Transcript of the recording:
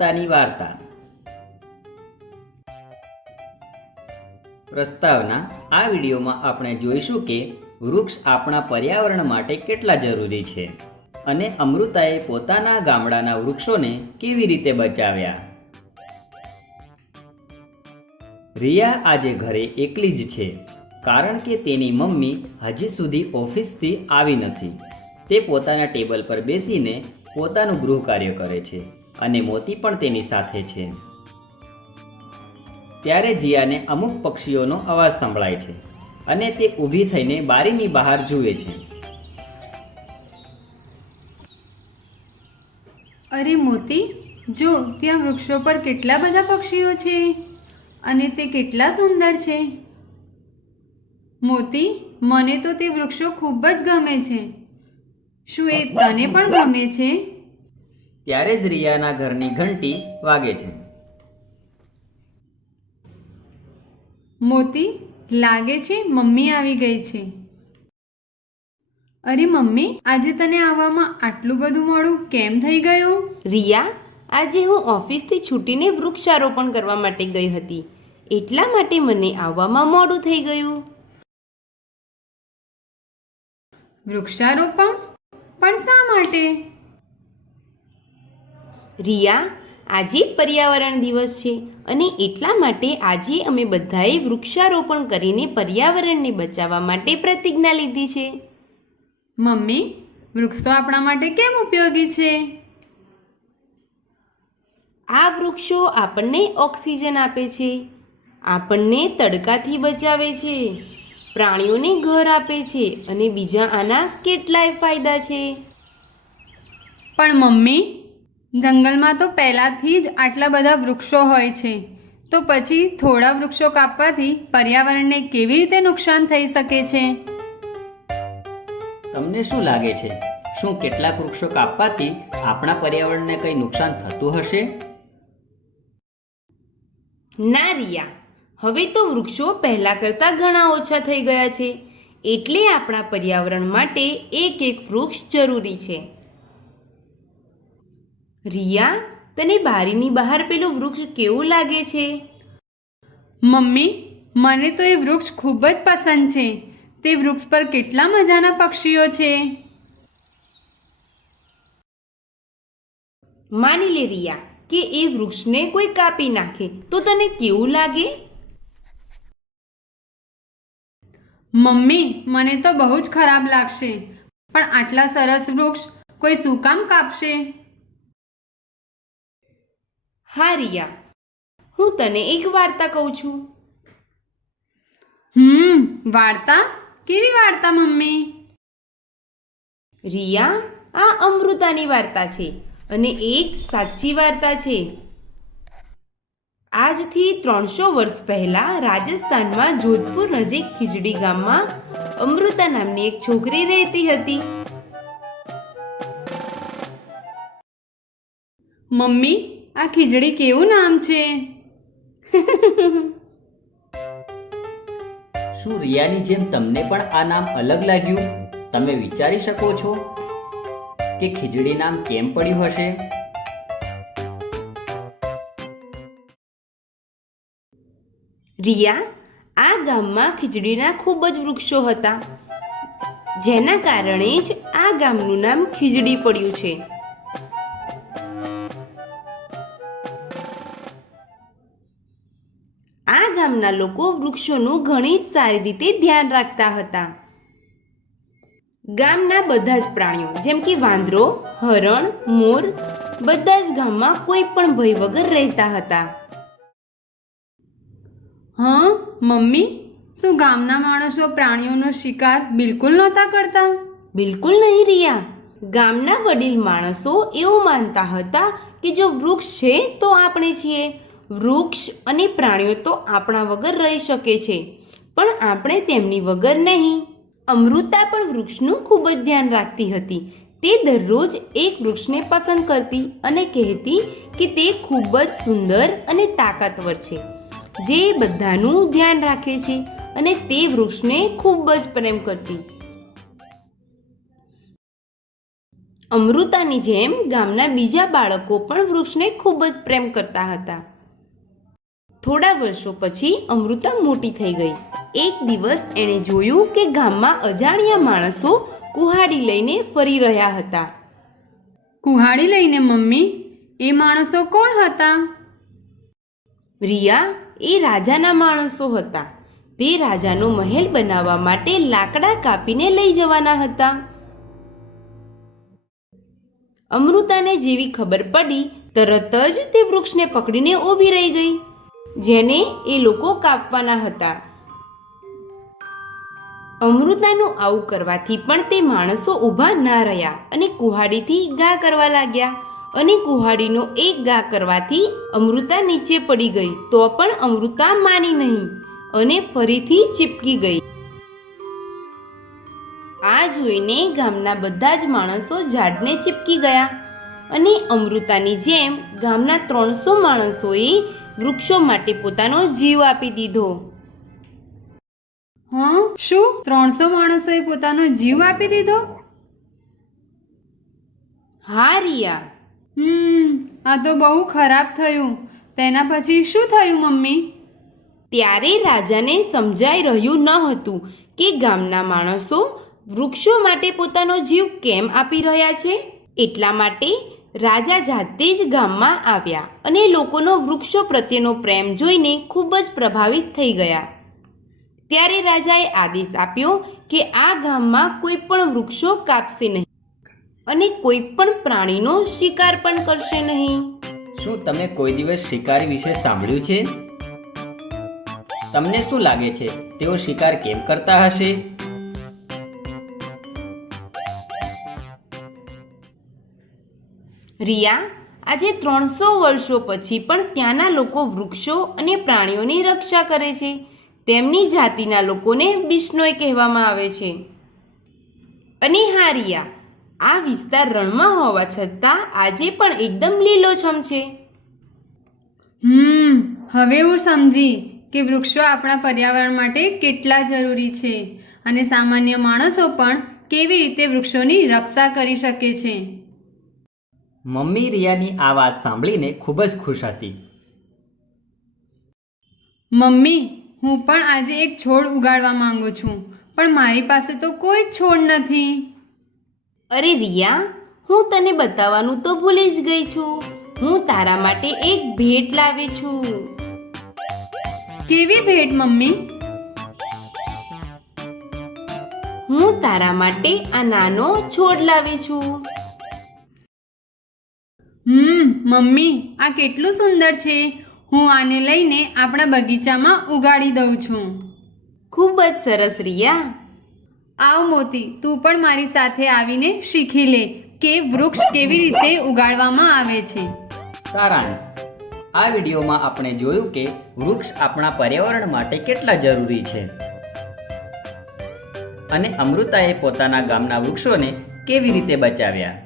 અમૃતાની વાર્તા. પ્રસ્તાવના. આ વિડીયોમાં આપણે જોઈશું કે વૃક્ષ આપણા પર્યાવરણ માટે કેટલા જરૂરી છે અને અમૃતાએ પોતાના ગામડાના વૃક્ષોને કેવી રીતે બચાવ્યા. રિયા આજે ઘરે એકલી જ છે કારણ કે તેની મમ્મી હજી સુધી ઓફિસથી આવી નથી. તે પોતાના ટેબલ પર બેસીને પોતાનું ગૃહ કાર્ય કરે છે અને મોતી પણ તેની સાથે છે. ત્યારે જીયાને અમુક પક્ષીઓનો અવાજ સંભળાય છે અને તે ઊભી થઈને બારીની બહાર જુએ છે. અરે મોતી, જો ત્યાં વૃક્ષો પર કેટલા બધા પક્ષીઓ છે અને તે કેટલા સુંદર છે. મોતી, મને તો તે વૃક્ષો ખૂબ જ ગમે છે. શું એ તને પણ ગમે છે? ત્યારે જ રિયાના ઘરની ઘંટી વાગે છે. મોતી, લાગે છે મમ્મી આવી ગઈ છે. અરે મમ્મી, આજે તને આવવામાં આટલું બધું મોડું કેમ થઈ ગયું? રિયા, આજે હું ઓફિસથી છૂટીને વૃક્ષારોપણ કરવા માટે ગઈ હતી, એટલા માટે મને આવવામાં મોડું થઈ ગયું. વૃક્ષારોપણ? પણ શા માટે? રિયા, આજે પર્યાવરણ દિવસ છે અને એટલા માટે આજે અમે બધાએ વૃક્ષારોપણ કરીને પર્યાવરણને બચાવવા માટે પ્રતિજ્ઞા લીધી છે. મમ્મી, વૃક્ષો આપણા માટે કેમ ઉપયોગી છે? આ વૃક્ષો આપણને ઓક્સિજન આપે છે, આપણને તડકાથી બચાવે છે, પ્રાણીઓને ઘર આપે છે અને બીજા આના કેટલાય ફાયદા છે. પણ મમ્મી, જંગલમાં તો પહેલાંથી જ આટલા બધા વૃક્ષો હોય છે, તો પછી થોડા વૃક્ષો કાપવાથી પર્યાવરણને કેવી રીતે નુકસાન થઈ શકે છે? તમને શું લાગે છે, શું કેટલાક વૃક્ષો કાપવાથી આપણા પર્યાવરણને કંઈ નુકસાન થતું હશે? ના રિયા, હવે તો વૃક્ષો પહેલાં કરતાં ઘણા ઓછા થઈ ગયા છે, એટલે આપણા પર્યાવરણ માટે એક વૃક્ષ જરૂરી છે. રિયા, તને બારીની બહાર પેલું વૃક્ષ કેવું લાગે છે? મમ્મી, મને તો એ વૃક્ષ ખૂબ જ પસંદ છે. તે વૃક્ષ પર કેટલા મજાના પક્ષીઓ છે. માની લે રિયા કે એ વૃક્ષને કોઈ કાપી નાખે તો તને કેવું લાગે? મમ્મી, મને તો બહુ જ ખરાબ લાગશે. પણ આટલા સરસ વૃક્ષ કોઈ શું કામ કાપશે? હા રિયા, હું તને એક વાર્તા કહું છું. વાર્તા? કેવી વાર્તા મમ્મી? રિયા, આ અમૃતાની વાર્તા છે અને એક સાચી વાર્તા છે. આજથી 300 વર્ષ પહેલા રાજસ્થાનમાં જોધપુર નજીક ખીજડી ગામમાં અમૃતા નામની એક છોકરી રહેતી હતી. મમ્મી, આ ખીજડી કેવું નામ છે? શું રિયાની જેમ તમને પણ આ નામ અલગ લાગ્યું? તમે વિચારી શકો છો કે ખીજડી નામ કેમ પડ્યું હશે? રિયા, આ ગામમાં ખીજડીના ખૂબ જ વૃક્ષો હતા, જેના કારણે જ આ ગામનું નામ ખીજડી પડ્યું છે. આ ગામના લોકો વૃક્ષોનું ઘણી જ સારી રીતે ધ્યાન રાખતા હતા. ગામના બધા જ પ્રાણીઓ જેમ કે વાંદરો, હરણ, મોર બધા જ ગામમાં કોઈ પણ ભય વગર રહેતા હતા. હા મમ્મી, શું ગામના માણસો પ્રાણીઓનો શિકાર બિલકુલ નહોતા કરતા? બિલકુલ નહીં રિયા, ગામના વડીલ માણસો એવું માનતા હતા કે જો વૃક્ષ છે તો આપણે છીએ, વૃક્ષ અને પ્રાણીઓ તો આપણા વગર રહી શકે છે, પણ આપણે તેમની વગર નહીં. અમૃતા પણ વૃક્ષનું ખૂબ જ ધ્યાન રાખતી હતી. તે દરરોજ એક વૃક્ષને પસંદ કરતી અને કહેતી કે તે ખૂબ જ સુંદર અને તાકાતવર છે, જે બધાનું ધ્યાન રાખે છે, અને તે વૃક્ષને ખૂબ જ પ્રેમ કરતી. અમૃતાની જેમ ગામના બીજા બાળકો પણ વૃક્ષને ખૂબ જ પ્રેમ કરતા હતા. થોડા વર્ષો પછી અમૃતા મોટી થઈ ગઈ. એક દિવસ એણે જોયું કે ગામમાં અજાણ્યા માણસો કુહાડી લઈને ફરી રહ્યા હતા. કુહાડી લઈને મમ્મી? એ માણસો કોણ હતા? રિયા, એ રાજાના માણસો હતા. તે રાજાનો મહેલ બનાવવા માટે લાકડા કાપીને લઈ જવાના હતા. અમૃતાને જેવી ખબર પડી તરત જ તે વૃક્ષને પકડીને ઊભી રહી ગઈ, જેને એ લોકો કાપવાના હતા. અમૃતાનું આવું કરવાથી પણ તે માણસો ઊભા ના રહ્યા અને કુહાડીથી ઘા કરવા લાગ્યા. અને કુહાડીનો એક ઘા કરવાથી અમૃતા નીચે પડી ગઈ, તો પણ અમૃતા માની નહીં અને ફરીથી ચીપકી ગઈ. આ જોઈને ગામના બધા જ માણસો ઝાડને ચીપકી ગયા અને અમૃતાની જેમ ગામના 300 માણસોએ વૃક્ષો માટે પોતાનો જીવ આપી દીધો. હા, શું 300 માણસોએ પોતાનો જીવ આપી દીધો? હા રિયા. આ તો બહુ ખરાબ થયું. તેના પછી શું થયું મમ્મી? ત્યારે રાજાને સમજાઈ રહ્યું ન હતું કે ગામના માણસો વૃક્ષો માટે પોતાનો જીવ કેમ આપી રહ્યા છે. એટલા માટે રાજા જાતે જ ગામમાં આવ્યા અને લોકોનો વૃક્ષો પ્રત્યેનો પ્રેમ જોઈને ખૂબ જ પ્રભાવિત થઈ ગયા. ત્યારે રાજાએ આદેશ આપ્યો કે આ ગામમાં કોઈ પણ વૃક્ષો કાપશે નહીં અને કોઈ પણ પ્રાણીનો શિકાર પણ કરશે નહીં. શું તમે કોઈ દિવસ શિકારી વિશે સાંભળ્યું છે? તમને શું લાગે છે તેઓ શિકાર કેમ કરતા હશે? રિયા, આજે 300 વર્ષો પછી પણ ત્યાંના લોકો વૃક્ષો અને પ્રાણીઓની રક્ષા કરે છે. તેમની જાતિના લોકોને બિશ્નોઈ કહેવામાં આવે છે. અને હા રિયા, આ વિસ્તાર રણમાં હોવા છતાં આજે પણ એકદમ લીલોછમ છે. હવે હું સમજી કે વૃક્ષો આપણા પર્યાવરણ માટે કેટલા જરૂરી છે અને સામાન્ય માણસો પણ કેવી રીતે વૃક્ષોની રક્ષા કરી શકે છે. મમ્મી રિયાની આ વાત સાંભળીને ખૂબ જ ખુશ હતી. મમ્મી, હું પણ આજે એક છોડ ઉગાડવા માંગુ છું, પણ મારી પાસે તો કોઈ છોડ નથી. અરે રિયા, હું તને બતાવવાનું તો ભૂલી જ ગઈ છું. હું તારા માટે એક ભેટ લાવી છું. કેવી ભેટ મમ્મી? હું તારા માટે આ નાનો છોડ લાવી છું. મમ્મી, આ કેટલું સુંદર છે. હું આને લઈને આપણા બગીચામાં ઉગાડી દઉં છું. ખૂબ જ સરસ રિયા. આવ મોતી, તું પણ મારી સાથે આવીને શીખી લે કે વૃક્ષ કેવી રીતે ઉગાડવામાં આવે છે. સારાંશ: આ વિડીયોમાં આપણે જોયું કે વૃક્ષ આપણા પર્યાવરણ માટે કેટલા જરૂરી છે અને અમૃતાએ પોતાના ગામના વૃક્ષોને કેવી રીતે બચાવ્યા.